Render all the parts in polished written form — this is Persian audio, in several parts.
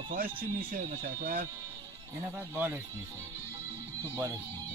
اضافهاش چی میشه مشکل؟ یه نفر بالش میشه، تو بالش میشه.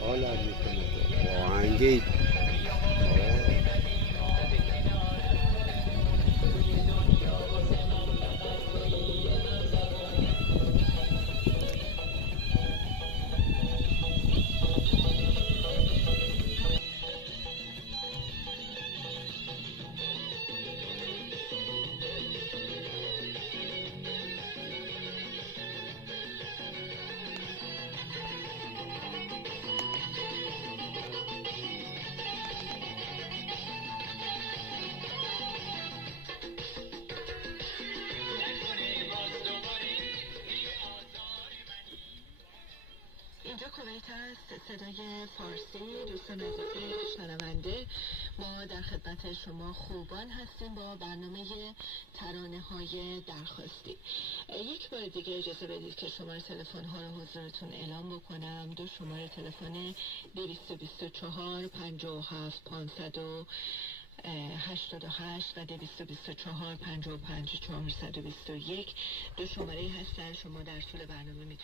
حالا میکنه با آهنگی اینجا کویت است، صدای فارسی. دوستان عزیز شنونده، ما در خدمت شما خوبان هستیم با برنامه ترانه های درخواستی. یک بار دیگه اجازه بدید که شماره تلفن ها رو حضورتون اعلام بکنم. دو شماره تلفن 224 57 588 و 224 55 421 دو شماره هستن. شما در طول برنامه میتونید